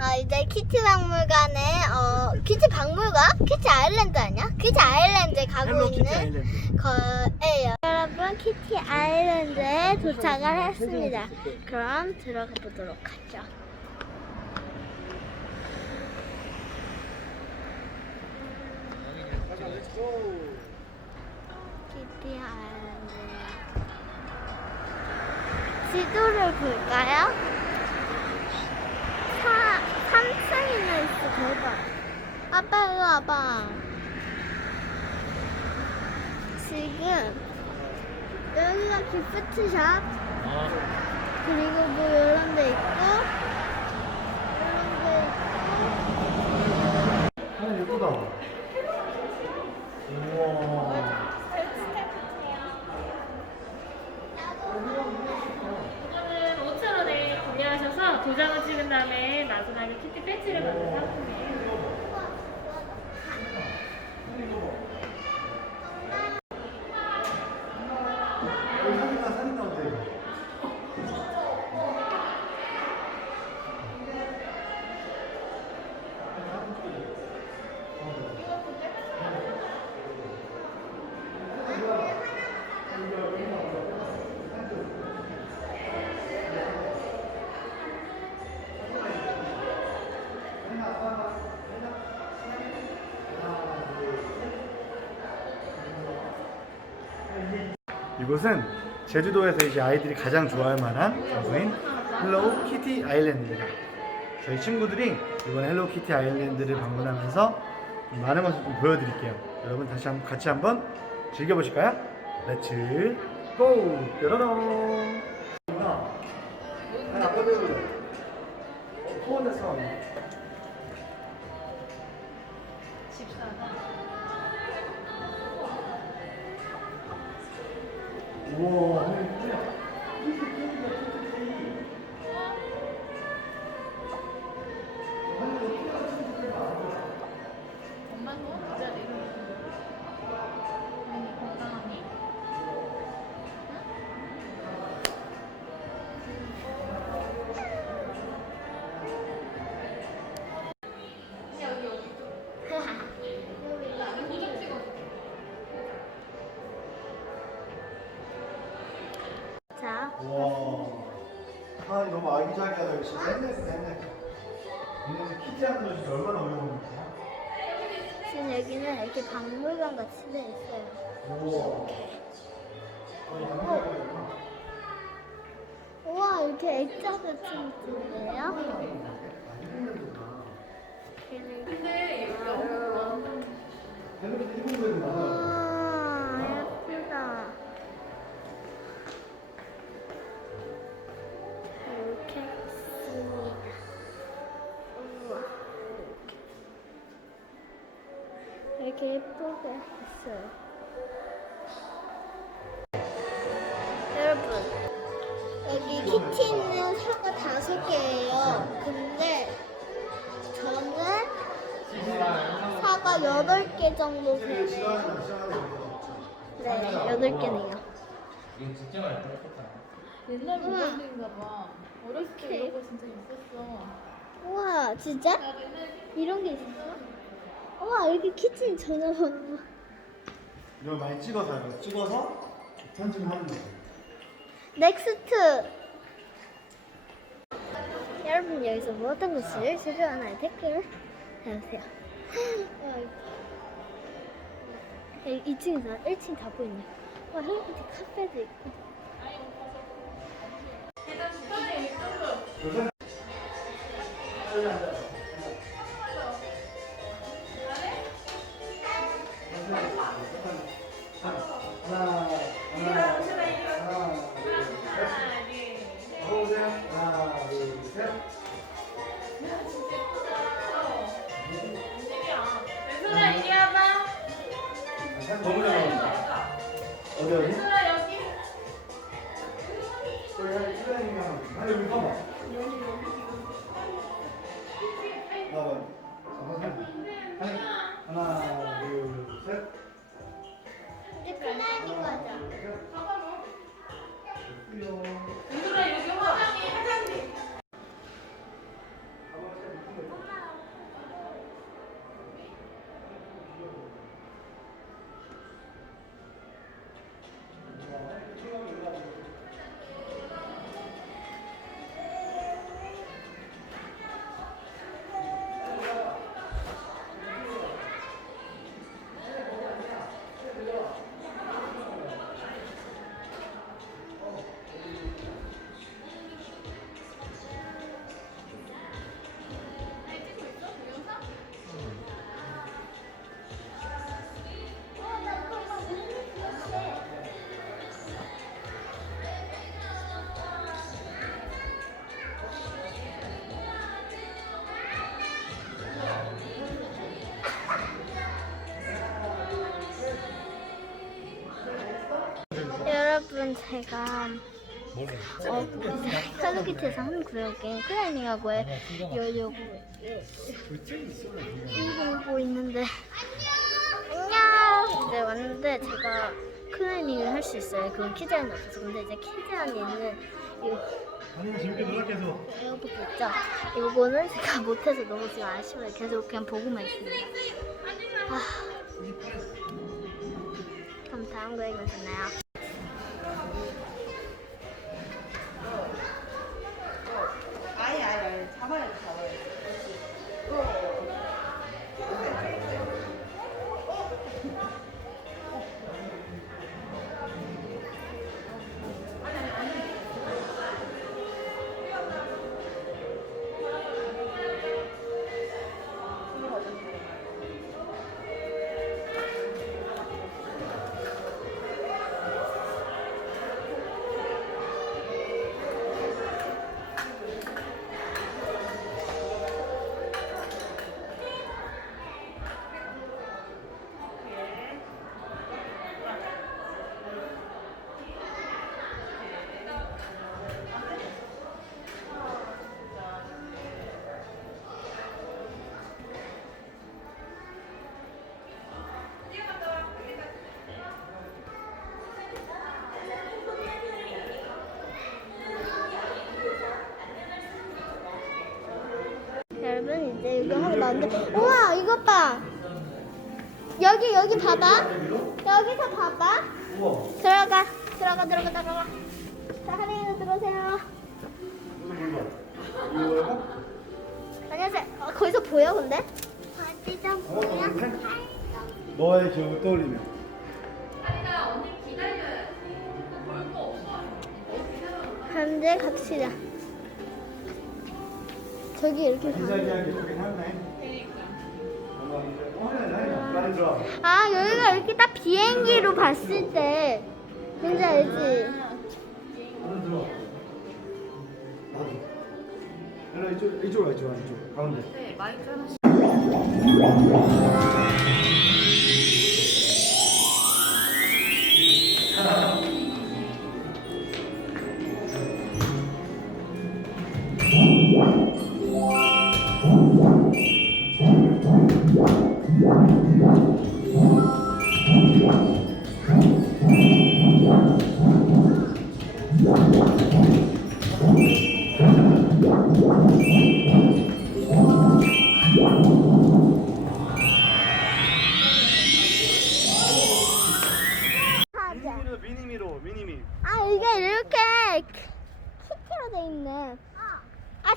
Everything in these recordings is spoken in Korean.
어, 이제 키티 박물관에 어 키티 박물관? 키티 아일랜드 아니야? 키티 아일랜드에 가고 헬로 키티 있는 아일랜드. 거예요. 여러분 키티 아일랜드에 도착을 했습니다. 그럼 들어가 보도록 하죠. 키티 아일랜드 지도를 볼까요? 사, 3층이나 있어 대박. 아빠 이거 와봐. 지금 여기가 기프트샵. 그리고 뭐 이런 데 있고 이곳은 제주도에서 이제 아이들이 가장 좋아할 만한 장소인 헬로우 키티 아일랜드입니다. 저희 친구들이 이번 헬로우 키티 아일랜드를 방문하면서 좀 많은 것을 좀 보여드릴게요. 여러분 다시 한번 같이 한번 즐겨보실까요? 렛츠 고! 뾰로롱! 우와. 거. 얘네들 키티 하는 거 진짜 얼마나 어려운 거야? 지금 여기는 이렇게 박물관 같이 돼 있어요. 한국이구나. 우와 이렇게 액자 같은 데요? 근데 헬로 예쁘게 했어요. 여러분 여기 키티 있는 사과 다섯 개예요. 근데 저는 사과 여덟 개 정도 되네요. 네, 여덟 개네요. 이거. 옛날 우와. 모델인가 봐. 어렸을 때. 이런 거 진짜 있었어. 우와, 진짜? 이런 게 있었어? 우와, 이렇게 키친 전화 번호. 이걸 많이 찍어서 해요. 찍어서 편집하는 거예요. 넥스트. 여러분 여기서 뭐 어떤 것을 즐겨하나요? 댓글. 와, 이- 2층에서 1층 다 보이네. 와, 헬로키티 카페도 있고. 요새 하나, 하나, 둘, 셋. 들어오세요. 하나, 둘, 셋. 이리 와봐. 너무 잘 나온다. 어디 어디? 여기. 한 시간이면 아니 여기 봐봐. 나봐. 제가? 어, 헬로키티에서 하는 구역에 클라이밍하고 여려고. 이러고 있는데. 안녕! 이제 왔는데 제가 클라이밍을 할 수 있어요. 그건 키즈안이 없어서. 근데 이제 키즈안에 있는 이 재밌게 놀았겠어. 에어부터 있죠? 이거는 제가 못해서 너무 지금 아쉬워요. 계속 그냥 보고만 있습니다. 아. 그럼 다음 구역에 만나요 우와 이것 봐 여기 여기 봐봐 여기서 봐봐. 들어가 들어가 들어가 들어가 자 하린이도 들어오세요? 안녕하세요 어, 거기서 보여 근데? 어디 좀 어, 보여? 이렇게? 너의 기억을 떠올리며. 같이 자 저기 이렇게 가 기자기하게 저기 해놨네. 아 여기가 이렇게 딱 비행기로 봤을 때 뭔지 알지? 이쪽, 이쪽으로 와, 이쪽으로 와, 이쪽. 가운데. 네 마이크 하나. 하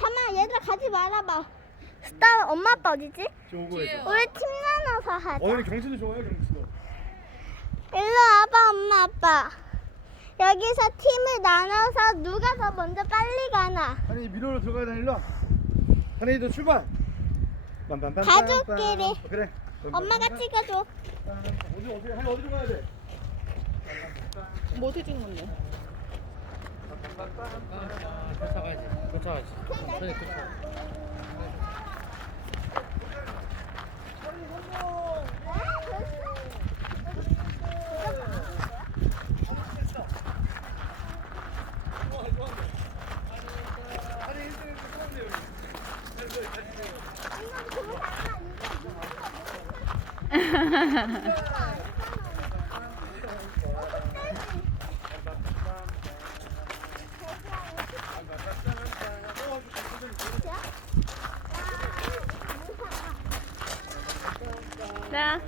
잠깐만 얘들아 가지 말아봐 스타 엄마 아빠 어디지? 저. 우리 팀 나눠서 하자 어, 여기 경치도 좋아요, 경치도. 일로 와봐 엄마 아빠 여기서 팀을 나눠서 누가 더 먼저 빨리 가나 아니, 미로로 들어가야 되 일로 와. 하늘이도 출발. 빰빰빰빰. 가족끼리. 어, 그래. 엄마가 찍어줘 어디, 어디, 하늘 어디로 가야 돼? 뭐 해주는 건데? 쫓아가야지. 쫓아가야지. 그래, 쫓아. 자